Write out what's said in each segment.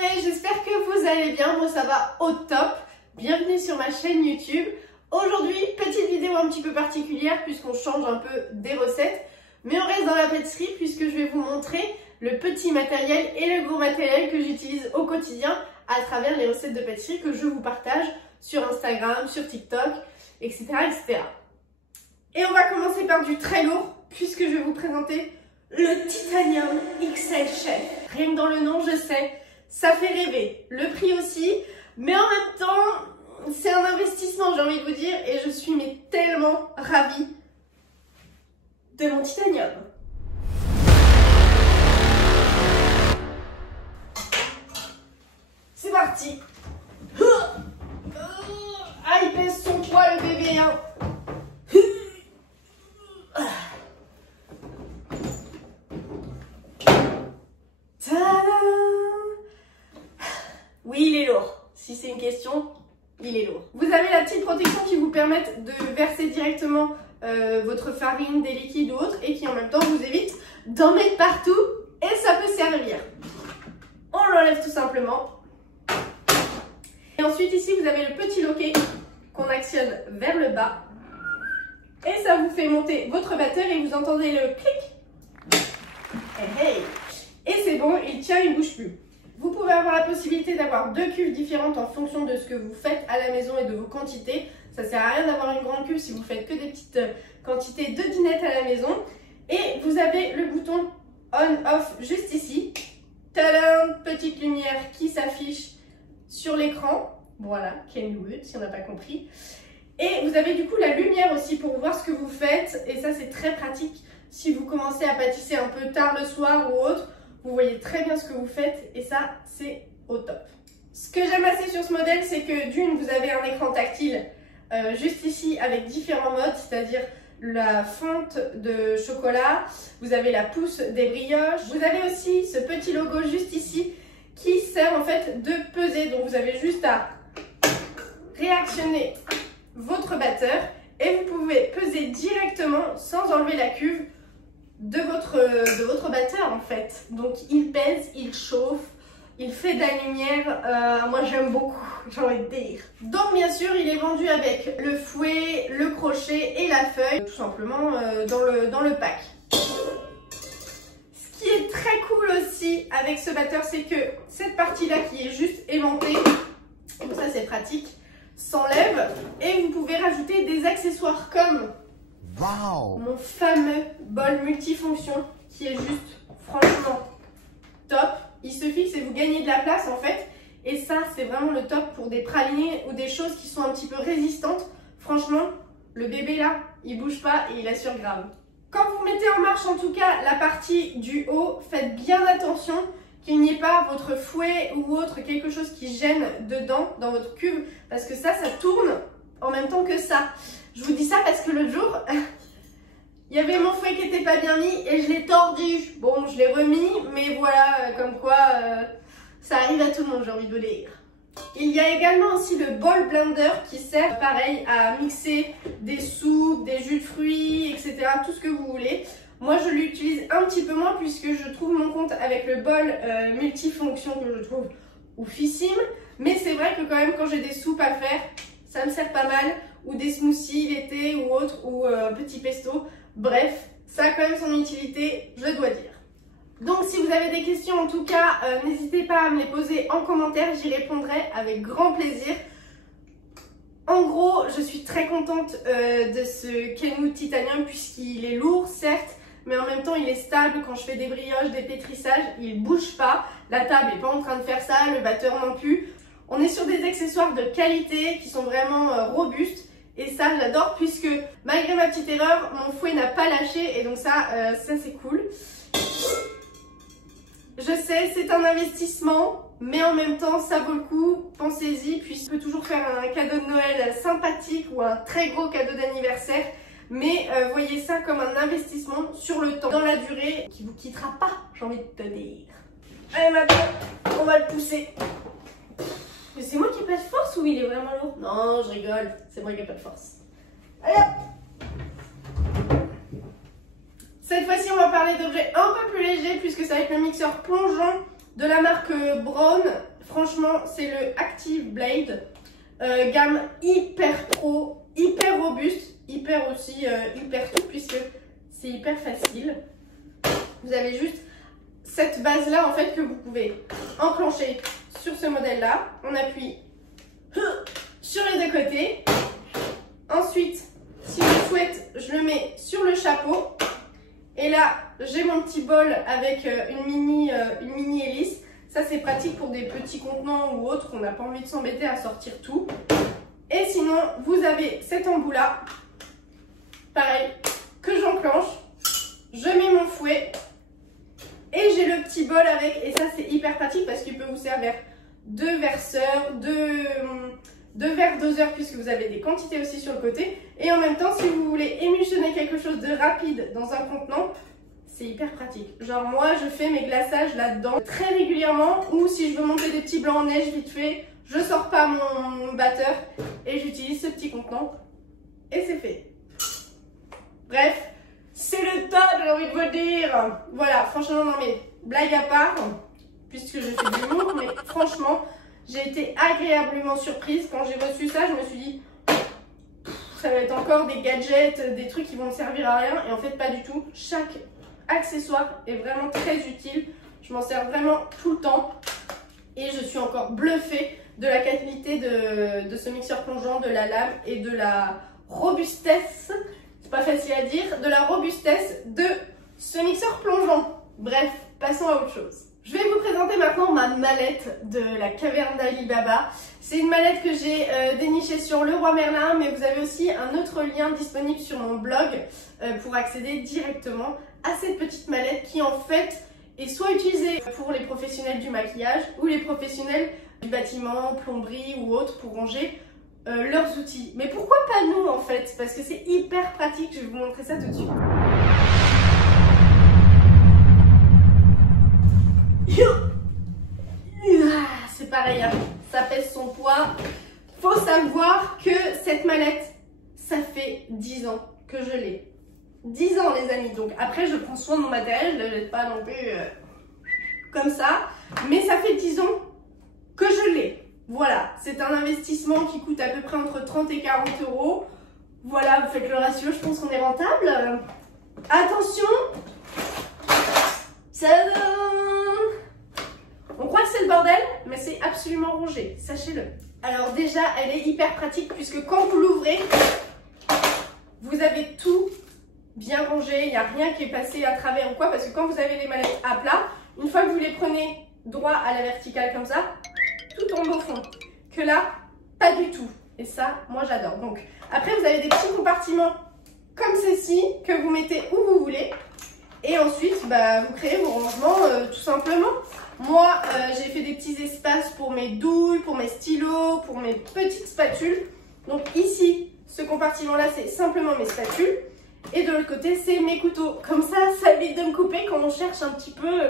Chloé, j'espère que vous allez bien, moi ça va au top. Bienvenue sur ma chaîne YouTube. Aujourd'hui, petite vidéo un petit peu particulière puisqu'on change un peu des recettes. Mais on reste dans la pâtisserie puisque je vais vous montrer le petit matériel et le gros matériel que j'utilise au quotidien à travers les recettes de pâtisserie que je vous partage sur Instagram, sur TikTok, etc. etc. Et on va commencer par du très lourd puisque je vais vous présenter le Titanium XL Chef. Rien que dans le nom, je sais, ça fait rêver. Le prix aussi, mais en même temps, c'est un investissement, j'ai envie de vous dire, et je suis mais tellement ravie de mon Titanium. C'est parti. Ah, il pèse son poids le bébé, hein. Oui, il est lourd. Si c'est une question, il est lourd. Vous avez la petite protection qui vous permet de verser directement votre farine, des liquides ou autres et qui en même temps vous évite d'en mettre partout et ça peut servir. On l'enlève tout simplement. Et ensuite ici vous avez le petit loquet qu'on actionne vers le bas et ça vous fait monter votre batteur et vous entendez le clic. Hey, hey. Et c'est bon, il tient, il ne bouge plus. Vous pouvez avoir la possibilité d'avoir deux cuves différentes en fonction de ce que vous faites à la maison et de vos quantités. Ça sert à rien d'avoir une grande cuve si vous faites que des petites quantités de dinettes à la maison. Et vous avez le bouton on-off juste ici. Tadam, petite lumière qui s'affiche sur l'écran. Voilà, Kenwood si on n'a pas compris. Et vous avez du coup la lumière aussi pour voir ce que vous faites. Et ça c'est très pratique si vous commencez à pâtisser un peu tard le soir ou autre. Vous voyez très bien ce que vous faites et ça, c'est au top. Ce que j'aime assez sur ce modèle, c'est que d'une, vous avez un écran tactile juste ici avec différents modes, c'est-à-dire la fonte de chocolat, vous avez la pousse des brioches, vous avez aussi ce petit logo juste ici qui sert en fait de peser. Donc vous avez juste à réactionner votre batteur et vous pouvez peser directement sans enlever la cuve de votre batteur en fait. Donc il pèse, il chauffe, il fait de la lumière, moi j'aime beaucoup, j'ai envie de dire. Donc bien sûr il est vendu avec le fouet, le crochet et la feuille, tout simplement dans le pack. Ce qui est très cool aussi avec ce batteur, c'est que cette partie là qui est juste aimantée, donc ça c'est pratique, s'enlève et vous pouvez rajouter des accessoires comme wow, mon fameux bol multifonction qui est juste franchement top. Il se fixe et vous gagnez de la place en fait. Et ça c'est vraiment le top pour des pralinés ou des choses qui sont un petit peu résistantes. Franchement, le bébé là, il bouge pas et il assure grave. Quand vous mettez en marche en tout cas la partie du haut, faites bien attention qu'il n'y ait pas votre fouet ou autre quelque chose qui gêne dedans dans votre cuve. Parce que ça tourne en même temps que ça. Je vous dis ça parce que l'autre jour, il y avait mon fouet qui n'était pas bien mis et je l'ai tordu. Bon, je l'ai remis, mais voilà, comme quoi ça arrive à tout le monde, j'ai envie de vous dire. Il y a également aussi le bol blender qui sert pareil à mixer des soupes, des jus de fruits, etc. Tout ce que vous voulez. Moi, je l'utilise un petit peu moins puisque je trouve mon compte avec le bol multifonction que je trouve oufissime. Mais c'est vrai que quand même, quand j'ai des soupes à faire, ça me sert pas mal. Ou des smoothies l'été ou autre, ou un petit pesto. Bref, ça a quand même son utilité, je dois dire. Donc si vous avez des questions en tout cas, n'hésitez pas à me les poser en commentaire, j'y répondrai avec grand plaisir. En gros, je suis très contente de ce Kenwood Titanium puisqu'il est lourd certes, mais en même temps il est stable. Quand je fais des brioches, des pétrissages, il ne bouge pas. La table n'est pas en train de faire ça, le batteur non plus. On est sur des accessoires de qualité qui sont vraiment robustes. Et ça j'adore puisque malgré ma petite erreur, mon fouet n'a pas lâché et donc ça c'est cool. Je sais, c'est un investissement, mais en même temps ça vaut le coup. Pensez-y, puisqu'on peut toujours faire un cadeau de Noël sympathique ou un très gros cadeau d'anniversaire. Mais voyez ça comme un investissement sur le temps, dans la durée, qui vous quittera pas, j'ai envie de te dire. Allez maintenant, on va le pousser. Mais c'est moi qui ai pas de force ou il est vraiment lourd? Non, je rigole, c'est moi qui ai pas de force. Allez hop! Cette fois-ci, on va parler d'objets un peu plus légers puisque c'est avec le mixeur plongeant de la marque Braun. Franchement, c'est le Active Blade. Gamme hyper pro, hyper robuste, hyper aussi hyper souple puisque c'est hyper facile. Vous avez juste cette base là en fait que vous pouvez enclencher sur ce modèle là. On appuie sur les deux côtés. Ensuite, si je souhaite, je le mets sur le chapeau. Et là, j'ai mon petit bol avec une mini hélice. Ça, c'est pratique pour des petits contenants ou autres. On n'a pas envie de s'embêter à sortir tout. Et sinon, vous avez cet embout là. Pareil, que j'enclenche. Je mets mon fouet. Et j'ai le petit bol avec. Et ça, c'est hyper pratique parce qu'il peut vous servir de verseur, de verre doseur puisque vous avez des quantités aussi sur le côté. Et en même temps, si vous voulez émulsionner quelque chose de rapide dans un contenant, c'est hyper pratique. Genre moi, je fais mes glaçages là-dedans très régulièrement. Ou si je veux monter des petits blancs en neige vite fait, je sors pas mon batteur et j'utilise ce petit contenant. Et c'est fait. Bref, c'est le top, j'ai envie de vous dire. Voilà, franchement, non mais blague à part, puisque je fais de l'humour, mais franchement, j'ai été agréablement surprise. Quand j'ai reçu ça, je me suis dit, ça va être encore des gadgets, des trucs qui vont me servir à rien. Et en fait, pas du tout. Chaque accessoire est vraiment très utile. Je m'en sers vraiment tout le temps. Et je suis encore bluffée de la qualité de ce mixeur plongeant, de la lame et de la robustesse. C'est pas facile à dire. De la robustesse de ce mixeur plongeant. Bref, passons à autre chose. Je vais vous présenter maintenant ma mallette de la caverne d'Ali Baba. C'est une mallette que j'ai dénichée sur Leroy Merlin, mais vous avez aussi un autre lien disponible sur mon blog pour accéder directement à cette petite mallette qui en fait est soit utilisée pour les professionnels du maquillage ou les professionnels du bâtiment, plomberie ou autre pour ranger leurs outils. Mais pourquoi pas nous en fait? Parce que c'est hyper pratique, je vais vous montrer ça tout de suite. C'est pareil, hein. Ça pèse son poids. Faut savoir que cette mallette, ça fait 10 ans que je l'ai. 10 ans les amis, donc après je prends soin de mon matériel, je ne le jette pas non plus comme ça. Mais ça fait 10 ans que je l'ai. Voilà, c'est un investissement qui coûte à peu près entre 30 et 40 euros. Voilà, vous faites le ratio, je pense qu'on est rentable. Attention, on croit que c'est le bordel, mais c'est absolument rangé, sachez-le. Alors déjà, elle est hyper pratique puisque quand vous l'ouvrez, vous avez tout bien rangé, il n'y a rien qui est passé à travers ou quoi, parce que quand vous avez les mallettes à plat, une fois que vous les prenez droit à la verticale comme ça, tout tombe au fond. Que là, pas du tout. Et ça, moi j'adore. Donc après, vous avez des petits compartiments comme ceci que vous mettez où vous voulez. Et ensuite, bah, vous créez vos rangements tout simplement. Moi, j'ai fait des petits espaces pour mes douilles, pour mes stylos, pour mes petites spatules. Donc ici, ce compartiment-là, c'est simplement mes spatules. Et de l'autre côté, c'est mes couteaux. Comme ça évite de me couper quand on cherche un petit peu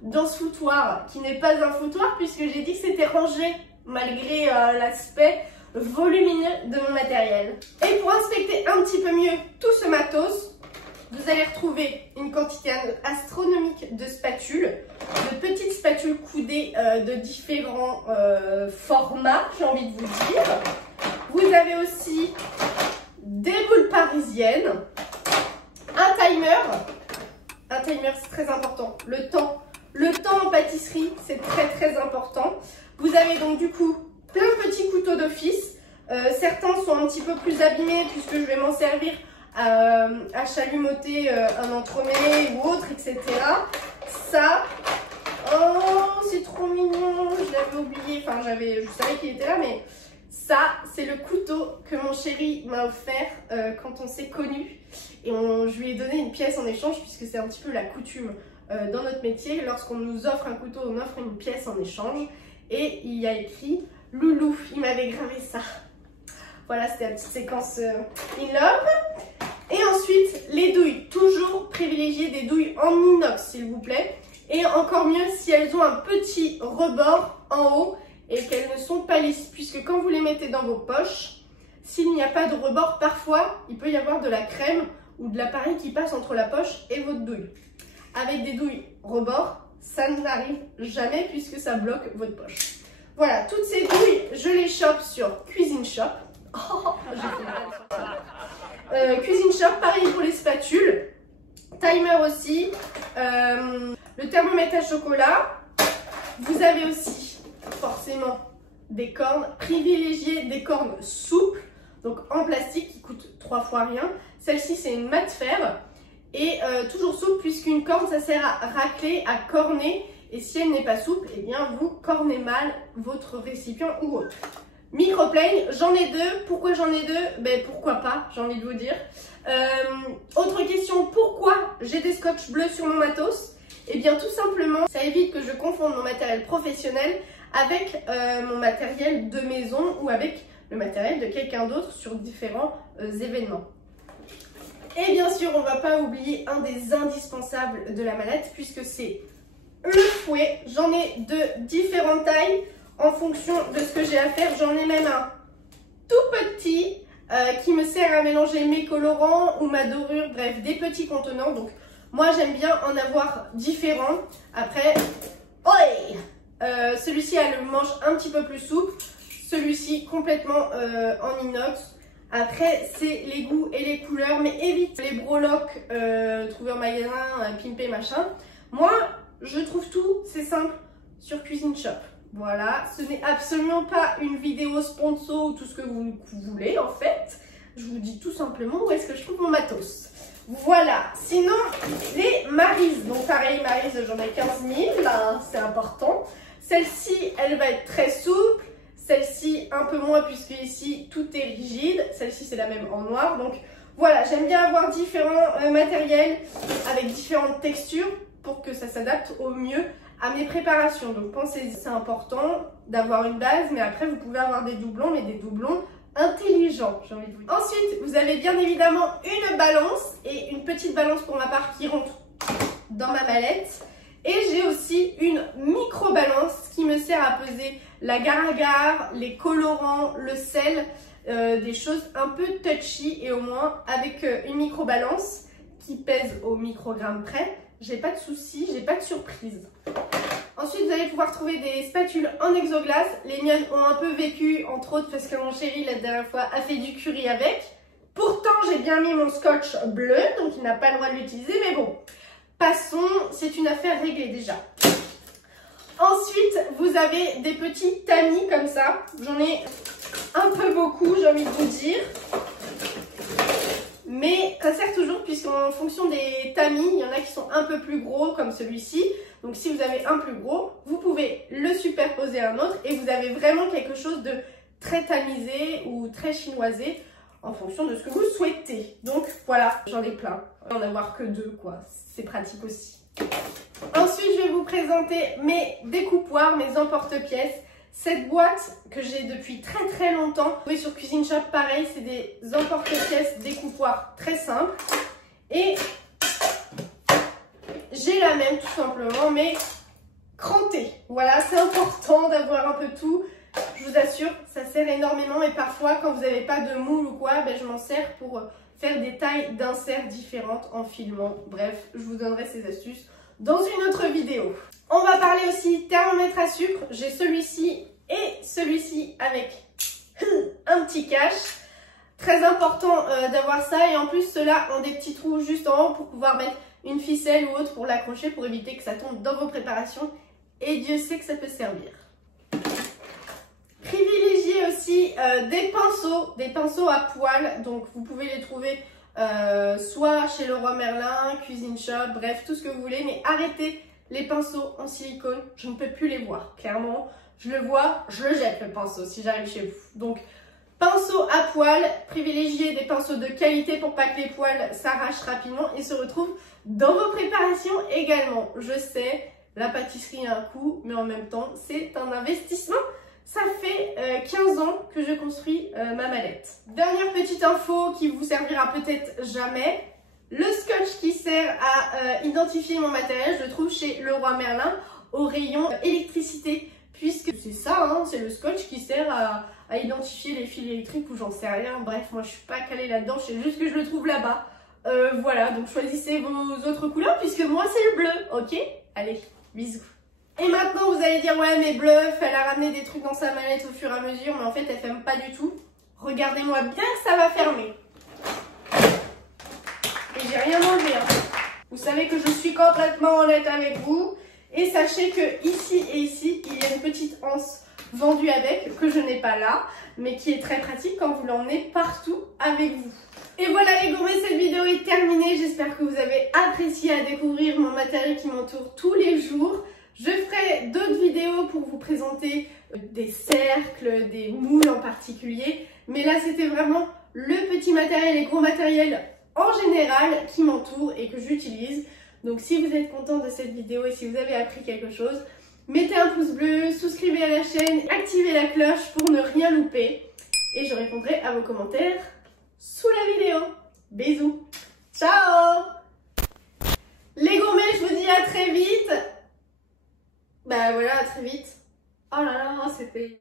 dans ce foutoir, qui n'est pas un foutoir puisque j'ai dit que c'était rangé, malgré l'aspect volumineux de mon matériel. Et pour inspecter un petit peu mieux tout ce matos, vous allez retrouver une quantité astronomique de spatules, de petites spatules coudées de différents formats, j'ai envie de vous dire. Vous avez aussi des boules parisiennes, un timer c'est très important, le temps en pâtisserie c'est très important. Vous avez donc du coup plein de petits couteaux d'office, certains sont un petit peu plus abîmés puisque je vais m'en servir à chalumeauter un entremets ou autre, etc. Ça, oh c'est trop mignon, je l'avais oublié, enfin je savais qu'il était là, mais ça c'est le couteau que mon chéri m'a offert quand on s'est connus et je lui ai donné une pièce en échange puisque c'est un petit peu la coutume dans notre métier. Lorsqu'on nous offre un couteau, on offre une pièce en échange et il y a écrit Loulou, il m'avait gravé ça. Voilà, c'était la petite séquence in love. Et ensuite, les douilles. Toujours privilégier des douilles en inox, s'il vous plaît. Et encore mieux si elles ont un petit rebord en haut et qu'elles ne sont pas lisses. Puisque quand vous les mettez dans vos poches, s'il n'y a pas de rebord, parfois, il peut y avoir de la crème ou de l'appareil qui passe entre la poche et votre douille. Avec des douilles rebord, ça n'arrive jamais puisque ça bloque votre poche. Voilà, toutes ces douilles, je les chope sur Cuisine Shop. Cuisine Shop, pareil pour les spatules. Timer aussi. Le thermomètre à chocolat. Vous avez aussi forcément des cornes. Privilégiez des cornes souples, donc en plastique qui coûtent 3 fois rien. Celle-ci c'est une mat fer et toujours souple puisqu'une corne ça sert à racler, à corner. Et si elle n'est pas souple, eh bien vous cornez mal votre récipient ou autre. Microplane, j'en ai 2. Pourquoi j'en ai 2? Ben pourquoi pas, j'ai envie de vous dire. Autre question, pourquoi j'ai des scotch bleus sur mon matos? Eh bien tout simplement, ça évite que je confonde mon matériel professionnel avec mon matériel de maison ou avec le matériel de quelqu'un d'autre sur différents événements. Et bien sûr, on ne va pas oublier un des indispensables de la mallette puisque c'est le fouet. J'en ai de différentes tailles en fonction de ce que j'ai à faire. J'en ai même un tout petit qui me sert à mélanger mes colorants ou ma dorure, bref, des petits contenants. Donc moi j'aime bien en avoir différents. Après, celui-ci a le manche un petit peu plus souple, celui-ci complètement en inox. Après c'est les goûts et les couleurs, mais évite les breloques trouvés en magasin, pimpés machin. Moi je trouve tout, c'est simple, sur Cuisine Shop. Voilà, ce n'est absolument pas une vidéo sponsor ou tout ce que vous voulez en fait. Je vous dis tout simplement où est-ce que je trouve mon matos. Voilà, sinon les Maryse. Donc pareil, Maryse, j'en ai 15 000, là, c'est important. Celle-ci, elle va être très souple. Celle-ci, un peu moins puisque ici, tout est rigide. Celle-ci, c'est la même en noir. Donc voilà, j'aime bien avoir différents matériels avec différentes textures pour que ça s'adapte au mieux à mes préparations. Donc pensez-y, c'est important d'avoir une base, mais après vous pouvez avoir des doublons, mais des doublons intelligents, j'ai envie de vous dire. Ensuite, vous avez bien évidemment une balance et une petite balance pour ma part qui rentre dans ma mallette. Et j'ai aussi une micro-balance qui me sert à peser l'agar-agar, les colorants, le sel, des choses un peu touchy, et au moins avec une micro-balance qui pèse au microgramme près, j'ai pas de soucis, j'ai pas de surprise. Ensuite, vous allez pouvoir trouver des spatules en exoglace. Les miennes ont un peu vécu, entre autres parce que mon chéri, la dernière fois, a fait du curry avec. Pourtant, j'ai bien mis mon scotch bleu, donc il n'a pas le droit de l'utiliser, mais bon. Passons, c'est une affaire réglée déjà. Ensuite, vous avez des petits tamis comme ça. J'en ai un peu beaucoup, j'ai envie de vous dire. Mais ça sert toujours puisqu'en fonction des tamis, il y en a qui sont un peu plus gros comme celui-ci. Donc si vous avez un plus gros, vous pouvez le superposer à un autre et vous avez vraiment quelque chose de très tamisé ou très chinoisé en fonction de ce que vous souhaitez. Donc voilà, j'en ai plein. En avoir que 2 quoi, c'est pratique aussi. Ensuite, je vais vous présenter mes découpoirs, mes emporte-pièces. Cette boîte que j'ai depuis très longtemps, vous pouvez sur Cuisine Shop, pareil, c'est des emporte-pièces découpoirs très simples. Et j'ai la même tout simplement, mais crantée. Voilà, c'est important d'avoir un peu tout. Je vous assure, ça sert énormément et parfois quand vous n'avez pas de moule ou quoi, ben, je m'en sers pour faire des tailles d'inserts différentes en filmant. Bref, je vous donnerai ces astuces dans une autre vidéo. On va parler aussi thermomètre à sucre. J'ai celui-ci et celui-ci avec un petit cache. Très important d'avoir ça. Et en plus, ceux-là ont des petits trous juste en haut pour pouvoir mettre une ficelle ou autre pour l'accrocher, pour éviter que ça tombe dans vos préparations. Et Dieu sait que ça peut servir. Privilégiez aussi des pinceaux à poil. Donc, vous pouvez les trouver soit chez Leroy Merlin, Cuisine Shop, bref, tout ce que vous voulez. Mais arrêtez les pinceaux en silicone, je ne peux plus les voir. Clairement, je le vois, je le jette le pinceau si j'arrive chez vous. Donc, pinceau à poil, privilégiez des pinceaux de qualité pour pas que les poils s'arrachent rapidement et se retrouvent dans vos préparations également. Je sais, la pâtisserie a un coût, mais en même temps, c'est un investissement. Ça fait 15 ans que je construis ma mallette. Dernière petite info qui vous servira peut-être jamais. Le scotch qui sert à identifier mon matériel, je le trouve chez Leroy Merlin au rayon électricité. Puisque c'est ça, hein, c'est le scotch qui sert à identifier les fils électriques ou j'en sais rien. Bref, moi je suis pas calée là-dedans, je sais juste que je le trouve là-bas. Voilà, donc choisissez vos autres couleurs puisque moi c'est le bleu, ok? Allez, bisous. Et maintenant vous allez dire ouais mais bluff, elle a ramené des trucs dans sa mallette au fur et à mesure, mais en fait elle ferme pas du tout. Regardez-moi bien que ça va fermer. Et j'ai rien enlevé. Hein. Vous savez que je suis complètement honnête avec vous. Et sachez que ici et ici, il y a une petite anse vendue avec, que je n'ai pas là, mais qui est très pratique quand vous l'emmenez partout avec vous. Et voilà les gourmets, cette vidéo est terminée. J'espère que vous avez apprécié à découvrir mon matériel qui m'entoure tous les jours. Je ferai d'autres vidéos pour vous présenter des cercles, des moules en particulier. Mais là, c'était vraiment le petit matériel et gros matériel en général qui m'entoure et que j'utilise. Donc si vous êtes content de cette vidéo et si vous avez appris quelque chose, mettez un pouce bleu, souscrivez à la chaîne, activez la cloche pour ne rien louper. Et je répondrai à vos commentaires sous la vidéo. Bisous. Ciao. Les gourmets, je vous dis à très vite. Bah voilà, à très vite. Oh là là, c'était...